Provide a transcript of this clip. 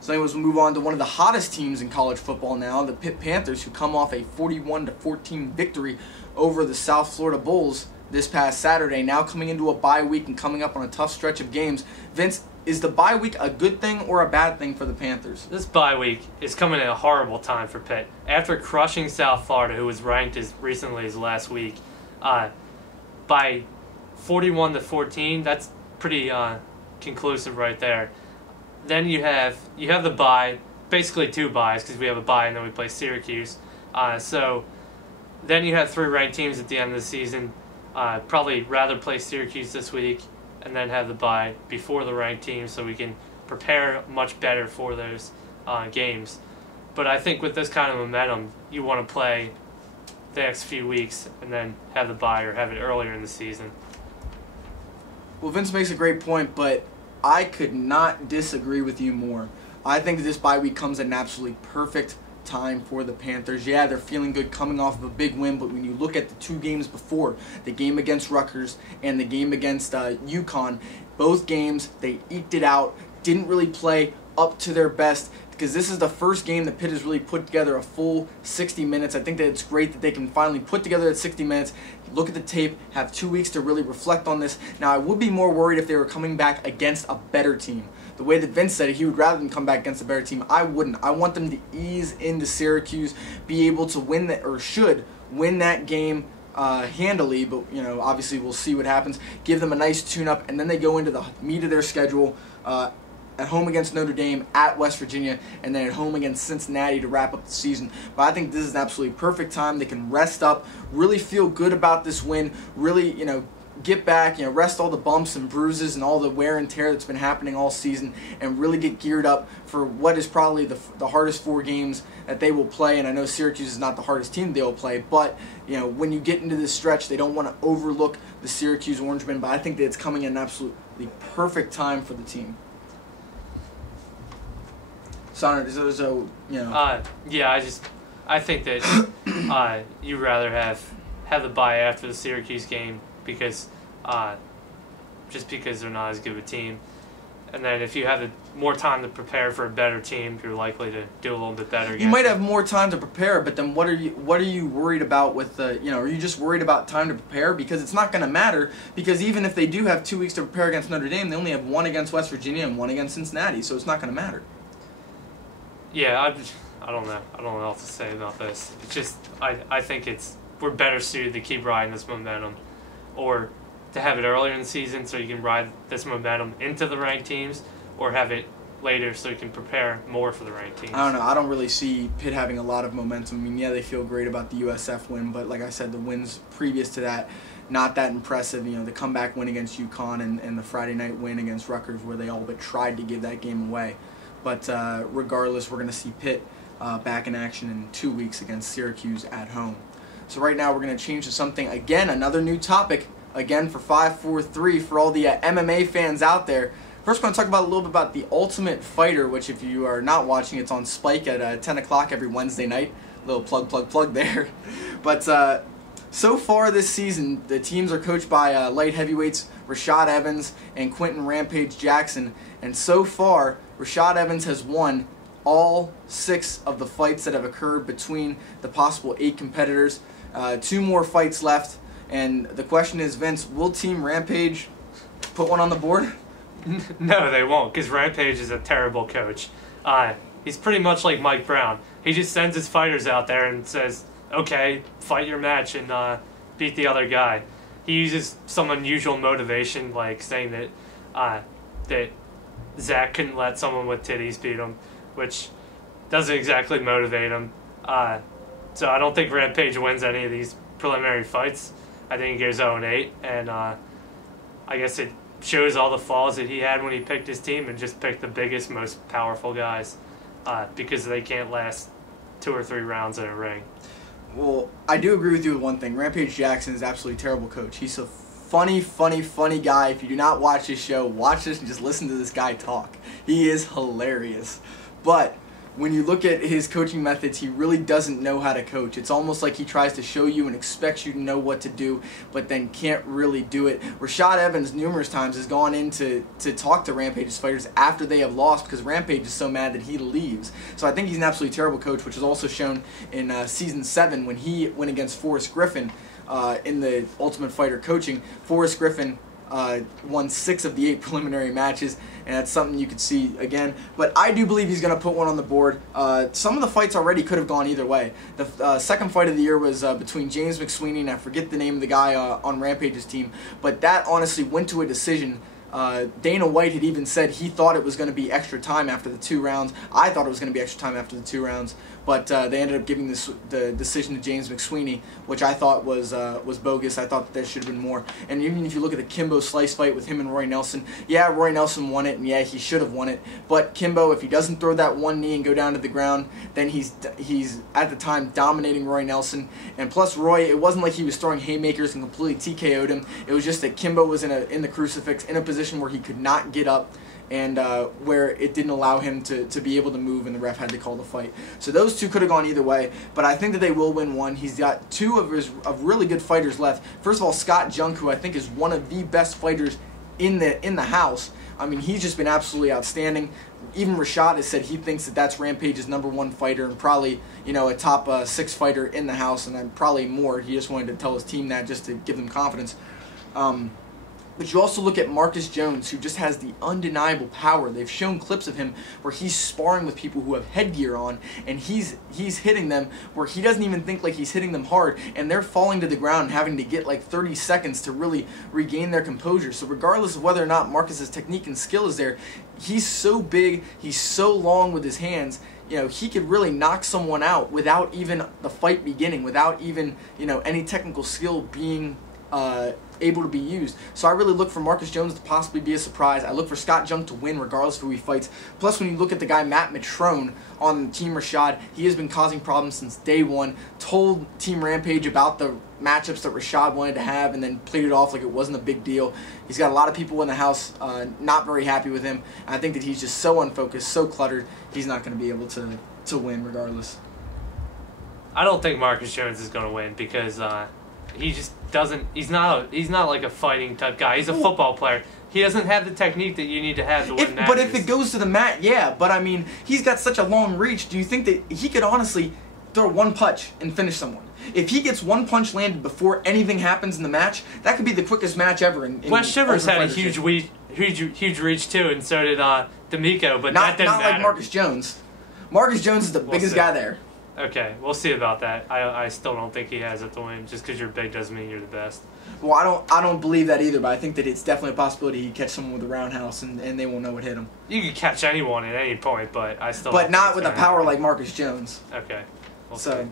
So anyways, we'll move on to one of the hottest teams in college football now, the Pitt Panthers, who come off a 41-14 victory over the South Florida Bulls this past Saturday, now coming into a bye week and coming up on a tough stretch of games. Vince, is the bye week a good thing or a bad thing for the Panthers? This bye week is coming at a horrible time for Pitt. After crushing South Florida, who was ranked as recently as last week, by 41-14, that's pretty conclusive right there. Then you have the bye, basically 2 byes because we have a bye and then we play Syracuse. So then you have 3 ranked teams at the end of the season. Probably rather play Syracuse this week and then have the bye before the ranked teams so we can prepare much better for those games. But I think with this kind of momentum, you want to play the next few weeks and then have the bye or have it earlier in the season. Well, Vince makes a great point, but I could not disagree with you more. I think that this bye week comes at an absolutely perfect time for the Panthers. Yeah, they're feeling good coming off of a big win, but when you look at the 2 games before, the game against Rutgers and the game against UConn, both games they eked it out, didn't really play up to their best, because this is the first game that Pitt has really put together a full 60 minutes. I think that it's great that they can finally put together that 60 minutes, look at the tape, have 2 weeks to really reflect on this. Now, I would be more worried if they were coming back against a better team. The way that Vince said it, he would rather them come back against a better team. I wouldn't. I want them to ease into Syracuse, be able to win that, or should win that game handily, but obviously we'll see what happens. Give them a nice tune-up, and then they go into the meat of their schedule, at home against Notre Dame, at West Virginia, and then at home against Cincinnati to wrap up the season. But I think this is an absolutely perfect time. They can rest up, really feel good about this win, really, get back, rest all the bumps and bruises and all the wear and tear that's been happening all season, and really get geared up for what is probably the hardest 4 games that they will play. And I know Syracuse is not the hardest team they will play, but when you get into this stretch, they don't want to overlook the Syracuse Orangemen. But I think that it's coming at an absolutely perfect time for the team. I think that you rather have the bye after the Syracuse game because they're not as good of a team, and then if you have more time to prepare for a better team, you're likely to do a little bit better. You might have more time to prepare, but then what are you worried about with the are you just worried about time to prepare? Because it's not going to matter, because even if they do have 2 weeks to prepare against Notre Dame, they only have 1 against West Virginia and 1 against Cincinnati, so it's not going to matter. Yeah, I don't know. I don't know what else to say about this. It's just I think we're better suited to keep riding this momentum, or to have it earlier in the season so you can ride this momentum into the ranked teams, or have it later so you can prepare more for the ranked teams. I don't know. I don't really see Pitt having a lot of momentum. I mean, yeah, they feel great about the USF win, but like I said, the wins previous to that, not that impressive. The comeback win against UConn and the Friday night win against Rutgers, where they all but tried to give that game away. But regardless, we're going to see Pitt back in action in 2 weeks against Syracuse at home. So right now we're going to change to something, again, another new topic, again for 543 for all the MMA fans out there. First, we're going to talk about a little bit about The Ultimate Fighter, which if you are not watching, it's on Spike at 10 o'clock every Wednesday night. A little plug there. But so far this season, the teams are coached by light heavyweights Rashad Evans and Quentin Rampage Jackson. And so far, Rashad Evans has won all 6 of the fights that have occurred between the possible 8 competitors. 2 more fights left. And the question is, Vince, will Team Rampage put one on the board? No, they won't, because Rampage is a terrible coach. He's pretty much like Mike Brown. He just sends his fighters out there and says, okay, fight your match and beat the other guy. He uses some unusual motivation, like saying that that Zach couldn't let someone with titties beat him, which doesn't exactly motivate him. So I don't think Rampage wins any of these preliminary fights. I think he goes 0-8, and I guess it shows all the flaws that he had when he picked his team and just picked the biggest, most powerful guys because they can't last 2 or 3 rounds in a ring. Well, I do agree with you with one thing. Rampage Jackson is absolutely a terrible coach. He's a funny guy. If you do not watch his show, watch this and just listen to this guy talk. He is hilarious. But when you look at his coaching methods, he really doesn't know how to coach. It's almost like he tries to show you and expects you to know what to do, but then can't really do it. Rashad Evans numerous times has gone in to talk to Rampage's fighters after they have lost because Rampage is so mad that he leaves. So I think he's an absolutely terrible coach, which is also shown in Season 7 when he went against Forrest Griffin in the Ultimate Fighter coaching. Forrest Griffin won 6 of the 8 preliminary matches, and that's something you could see again. But I do believe he's going to put one on the board. Some of the fights already could have gone either way. The second fight of the year was between James McSweeney, and I forget the name of the guy on Rampage's team, but that honestly went to a decision. Dana White had even said he thought it was going to be extra time after the 2 rounds. I thought it was going to be extra time after the 2 rounds, but they ended up giving the decision to James McSweeney, which I thought was bogus. I thought that there should have been more. And even if you look at the Kimbo Slice fight with him and Roy Nelson, yeah, Roy Nelson won it, and yeah, he should have won it. But Kimbo, if he doesn't throw that one knee and go down to the ground, then he's at the time dominating Roy Nelson. And plus Roy, it wasn't like he was throwing haymakers and completely TKO'd him. It was just that Kimbo was in the crucifix in a position where he could not get up, and where it didn't allow him to be able to move, and the ref had to call the fight. So those two could have gone either way, but I think that they will win one. He's got 2 of really good fighters left. First of all, Scott Junk, who I think is one of the best fighters in the house. I mean, he's just been absolutely outstanding. Even Rashad has said he thinks that that's Rampage's #1 fighter and probably, you know, a top 6 fighter in the house, and probably more. He just wanted to tell his team that just to give them confidence. But you also look at Marcus Jones, who just has the undeniable power. They've shown clips of him where he's sparring with people who have headgear on, and he's hitting them where he doesn't even think like he's hitting them hard, and they're falling to the ground and having to get like 30 seconds to really regain their composure. So regardless of whether or not Marcus's technique and skill is there, he's so big, he's so long with his hands, you know, he could really knock someone out without even the fight beginning, without even, you know, any technical skill being able to be used. So I really look for Marcus Jones to possibly be a surprise. I look for Scott Junk to win regardless of who he fights. Plus, when you look at the guy Matt Mitrone on Team Rashad, he has been causing problems since day one, told Team Rampage about the matchups that Rashad wanted to have, and then played it off like it wasn't a big deal. He's got a lot of people in the house not very happy with him. And I think that he's just so unfocused, so cluttered, he's not going to be able to win regardless. I don't think Marcus Jones is going to win because he just doesn't. He's not like a fighting type guy. He's a football player. He doesn't have the technique that you need to have to win matches. But if it goes to the mat, yeah. But I mean, he's got such a long reach. Do you think that he could honestly throw one punch and finish someone? If he gets one punch landed before anything happens in the match, that could be the quickest match ever. Wes Shivers had a huge reach too, and so did D'Amico. But that didn't matter. Not like Marcus Jones. Marcus Jones is the biggest guy there. Okay, we'll see about that. I still don't think he has it to win. Just because you're big doesn't mean you're the best. Well, I don't believe that either, but I think that it's definitely a possibility he'd catch someone with a roundhouse and they won't know what hit him. You could catch anyone at any point, but I still. But not with a power like Marcus Jones. Okay. We'll see.